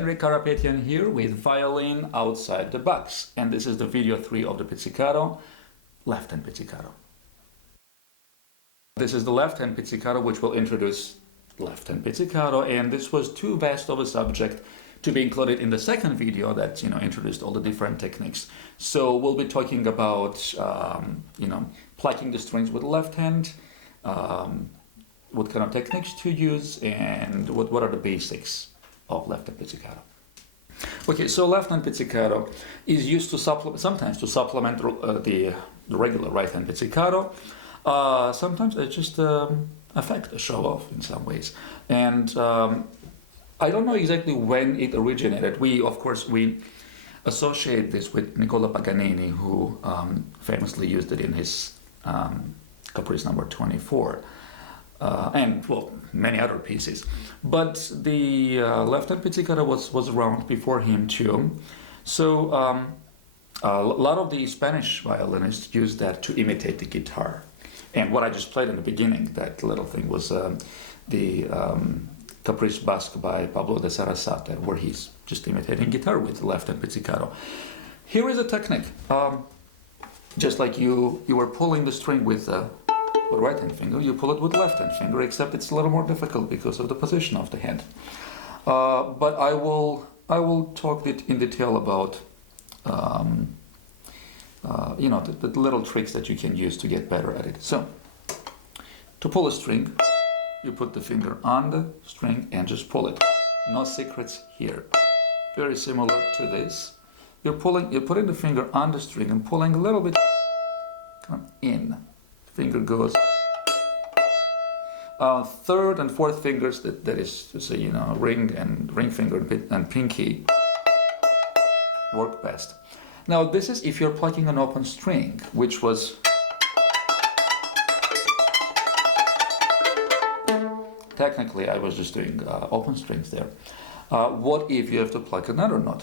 Henrik Karapetyan here with Violin outside the box, and this is the video 3 of the pizzicato, left-hand pizzicato. This is the left-hand pizzicato, which will introduce left-hand pizzicato, and this was too vast of a subject to be included in the second video that introduced all the different techniques. So we'll be talking about plucking the strings with the left hand, what kind of techniques to use, and what are the basics of left-hand pizzicato. Okay, so left-hand pizzicato is used to sometimes to supplement the regular right-hand pizzicato. Sometimes it's just a show off in some ways. And I don't know exactly when it originated. We associate this with Nicola Paganini, who famously used it in his Caprice number 24. And many other pieces, but the left-hand pizzicato was around before him too. So a lot of the Spanish violinists used that to imitate the guitar. And what I just played in the beginning, that little thing, was the Caprice Basque by Pablo de Sarasate, where he's just imitating guitar with the left-hand pizzicato. Here is a technique. Just like you were pulling the string with the right-hand finger, you pull it with the left-hand finger, except it's a little more difficult because of the position of the hand. But I will talk in detail about the little tricks that you can use to get better at it. So, to pull a string, you put the finger on the string and just pull it. No secrets here. Very similar to this. You're putting the finger on the string and pulling a little bit in. Finger goes. Third and fourth fingers, that is to say, ring finger and pinky, work best. Now this is if you're plucking an open string, which was technically I was just doing open strings there. What if you have to pluck another note?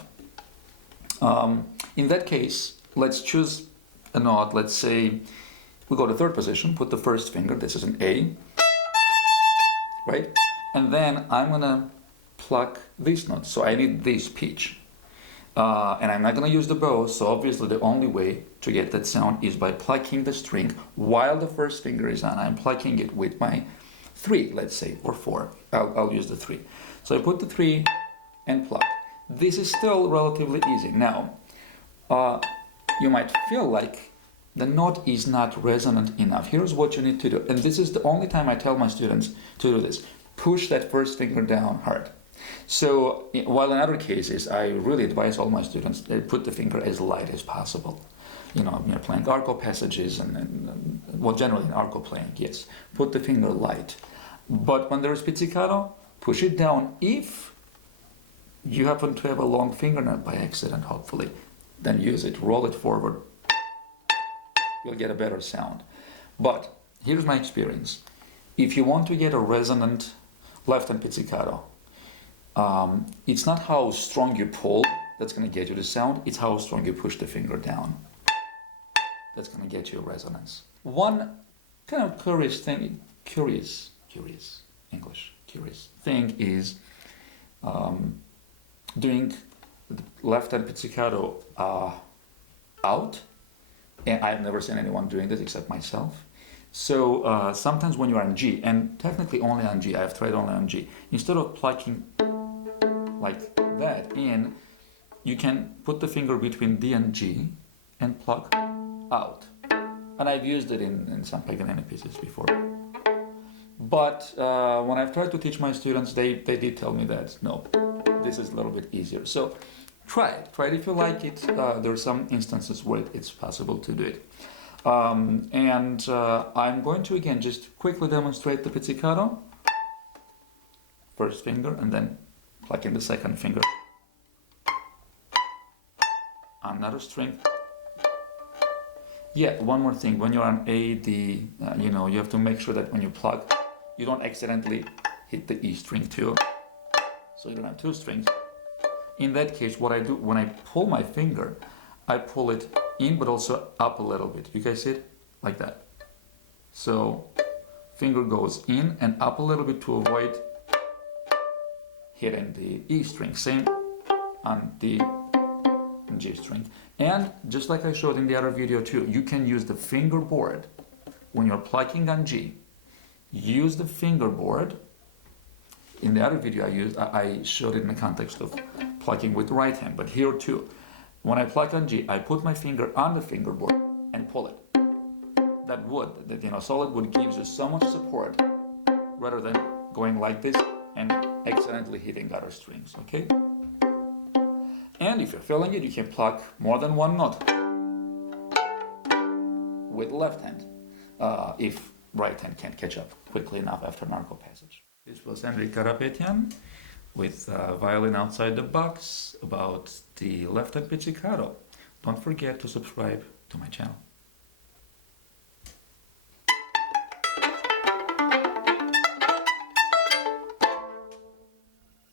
In that case, let's choose a note. Let's say we go to third position, put the first finger, this is an A, right? And then I'm gonna pluck this note, so I need this pitch. And I'm not gonna use the bow, so obviously the only way to get that sound is by plucking the string while the first finger is on. I'm plucking it with my 3, let's say, or 4. I'll use the 3. So I put the 3 and pluck. This is still relatively easy. Now, you might feel like the note is not resonant enough. Here's what you need to do. And this is the only time I tell my students to do this. Push that first finger down hard. So while in other cases, I really advise all my students to put the finger as light as possible. Playing arco passages and generally in arco playing, yes. Put the finger light. But when there's pizzicato, push it down. If you happen to have a long fingernail by accident, hopefully, then use it, roll it forward. You'll get a better sound. But here's my experience. If you want to get a resonant left-hand pizzicato, it's not how strong you pull that's going to get you the sound, it's how strong you push the finger down that's going to get you a resonance. One kind of curious thing is doing the left-hand pizzicato out. And I've never seen anyone doing this except myself. So sometimes when you're on G, and technically only on G, I've tried only on G, instead of plucking like that in, you can put the finger between D and G and pluck out. And I've used it in some Paganini pieces before. But when I've tried to teach my students, they did tell me that, no, this is a little bit easier. So try it if you like it. There are some instances where it's possible to do it. I'm going to again just quickly demonstrate the pizzicato. First finger and then plucking the second finger. Another string. Yeah, one more thing. When you're on A, D, you have to make sure that when you pluck, you don't accidentally hit the E string too. So you don't have 2 strings. In that case, what I do when I pull my finger, I pull it in but also up a little bit. You guys see it? Like that. So finger goes in and up a little bit to avoid hitting the E string. Same on the G string. And just like I showed in the other video too, you can use the fingerboard when you're plucking on G. Use the fingerboard. In the other video I showed it in the context of plucking with the right hand, but here too. When I pluck on G, I put my finger on the fingerboard and pull it. That wood, solid wood gives you so much support rather than going like this and accidentally hitting other strings, okay? And if you're feeling it, you can pluck more than one note with left hand, if right hand can't catch up quickly enough after narco passage. This was Henrik Karapetyan with Violin Outside the Box about the left hand pizzicato. Don't forget to subscribe to my channel.